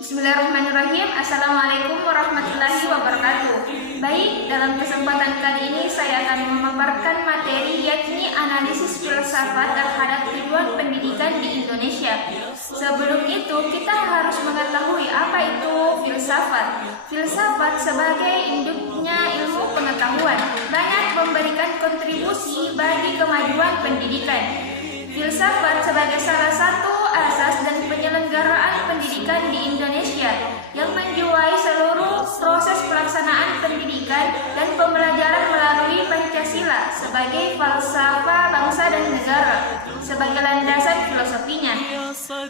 Bismillahirrahmanirrahim. Assalamualaikum warahmatullahi wabarakatuh. Baik, dalam kesempatan kali ini saya akan memaparkan materi yakni analisis filsafat terhadap tujuan pendidikan di Indonesia. Sebelum itu, kita harus mengetahui apa itu filsafat. Filsafat sebagai induknya ilmu pengetahuan banyak memberikan kontribusi bagi kemajuan pendidikan. Filsafat sebagai salah satu asas dan penyelenggaraan pendidikan di Indonesia yang menjiwai seluruh proses pelaksanaan pendidikan dan pembelajaran melalui Pancasila sebagai falsafah bangsa dan negara sebagai landasan filosofinya.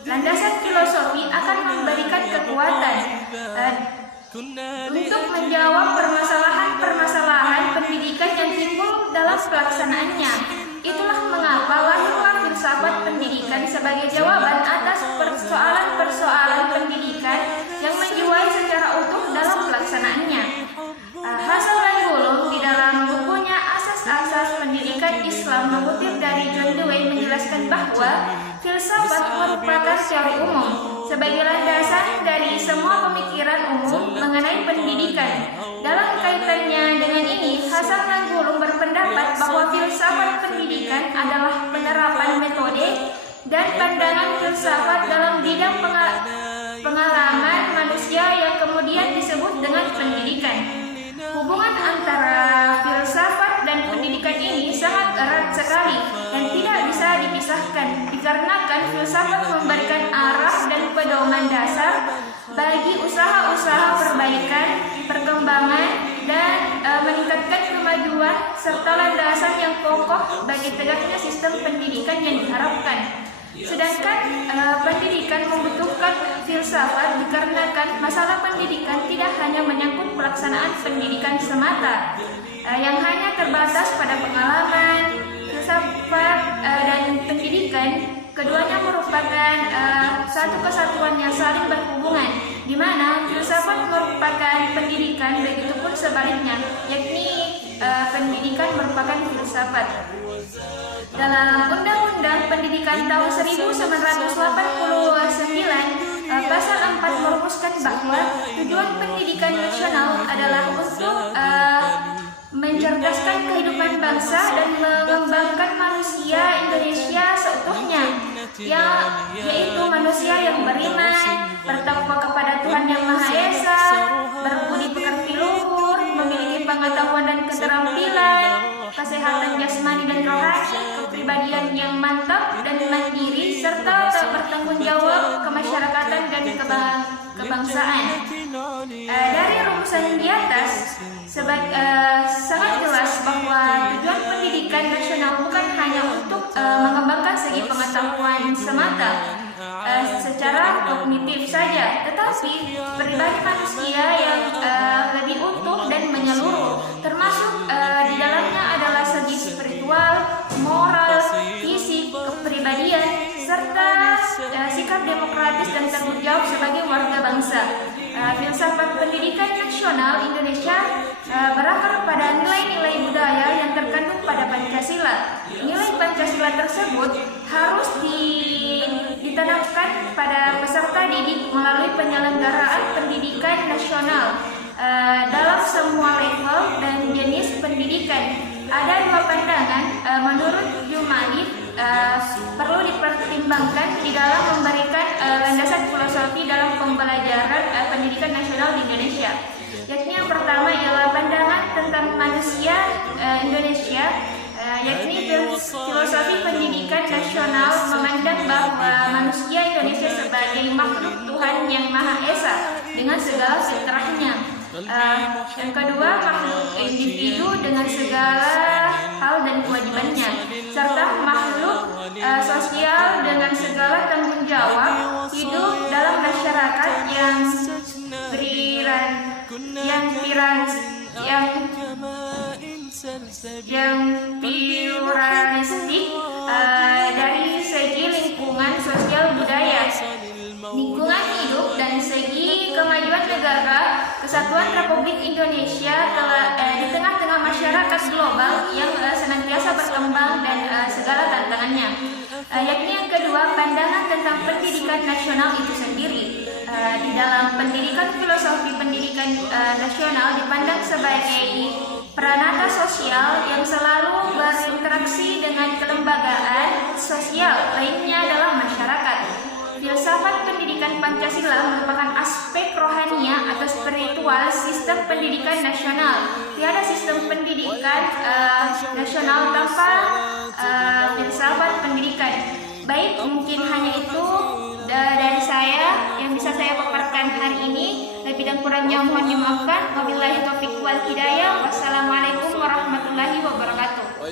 Landasan filosofi akan memberikan kekuatan untuk menjawab permasalahan-permasalahan pendidikan yang timbul dalam pelaksanaannya. Itulah mengapa lahirlah filsafat pendidikan sebagai jawaban atas persoalan-persoalan pendidikan yang menjiwai secara utuh dalam pelaksanaannya. Hasan Nainggolan di dalam bukunya Asas-Asas Pendidikan Islam mengutip dari John Dewey menjelaskan bahwa filsafat merupakan teori umum sebagai landasan dari semua pemikiran umum mengenai pendidikan. Dalam kaitannya dengan ini, Hasan Nainggolan berpendapat bahwa filsafat pendidikan adalah penerapan metode dan pandangan filsafat dalam bidang pengalaman manusia yang kemudian disebut dengan pendidikan. Hubungan antara filsafat dan pendidikan ini sangat erat sekali dan tidak bisa dipisahkan dikarenakan filsafat memberikan arah dan pedoman dasar bagi usaha-usaha perbaikan, perkembangan, dan meningkatkan kemajuan serta landasan yang kokoh bagi tegaknya sistem pendidikan yang diharapkan. Sedangkan pendidikan membutuhkan filsafat dikarenakan masalah pendidikan tidak hanya menyangkut pelaksanaan pendidikan semata yang hanya terbatas pada pengalaman. Filsafat dan pendidikan keduanya merupakan satu kesatuan yang saling berhubungan, di mana filsafat merupakan pendidikan, begitupun sebaliknya, yakni pendidikan merupakan filsafat. Dalam Undang-Undang Pendidikan tahun 1989, pasal 4 merumuskan bahwa tujuan pendidikan nasional adalah untuk mencerdaskan kehidupan bangsa dan mengembangkan manusia Indonesia seutuhnya, yaitu manusia yang beriman, bertakwa kepada Tuhan Yang Maha Esa, berbudi pekerti luhur, memiliki pengetahuan dan keterampilan, kesehatan jasmani dan rohani, kepribadian yang mantap dan mandiri, serta bertanggung jawab kemasyarakatan dan kebangsaan. Dari rumusan di atas sangat jelas bahwa tujuan pendidikan nasional bukan hanya untuk mengembangkan segi pengetahuan semata secara kognitif saja, tetapi pribadi manusia yang lebih utuh dan menyeluruh, termasuk di dalamnya adalah segi spiritual, moral, fisik, kepribadian, serta sikap demokratis dan tanggung jawab sebagai warga bangsa. Filsafat pendidikan nasional Indonesia berakar pada nilai-nilai budaya yang terkandung pada Pancasila. Nilai Pancasila tersebut harus ditanamkan pada peserta didik melalui penyelenggaraan pendidikan nasional dalam semua level dan jenis pendidikan. Ada dua pandangan menurut Jumali perlu dipertimbangkan di dalam memberikan landasan filosofi dalam pembelajaran pendidikan nasional di Indonesia. Yakni yang pertama ialah pandangan tentang manusia Indonesia, yakni filosofi pendidikan nasional memandang bahwa manusia Indonesia sebagai makhluk Tuhan Yang Maha Esa dengan segala fitrahnya. Yang kedua, makhluk individu dengan segala hal dan kewajibannya, serta makhluk sosial dengan segala tanggung jawab hidup dalam masyarakat yang pluralistik dari segi lingkungan sosial budaya, lingkungan hidup, dan segi kemajuan negara Kesatuan Republik Indonesia di tengah-tengah masyarakat global yang senantiasa berkembang dan segala tantangannya. Yakni yang kedua, pandangan tentang pendidikan nasional itu sendiri. Di dalam pendidikan, filosofi pendidikan nasional dipandang sebagai peranata sosial yang selalu berinteraksi dengan kelembagaan sosial lainnya dalam masyarakat. Filsafat pendidikan Pancasila merupakan aspek rohania atau spiritual sistem pendidikan nasional. Tiada sistem pendidikan nasional tanpa filsafat pendidikan. Baik, mungkin hanya itu dari saya yang bisa saya paparkan hari ini. Lebih dan kurangnya mohon dimaafkan. Wabillahi taufiq wal hidayah. Wassalamualaikum warahmatullahi wabarakatuh.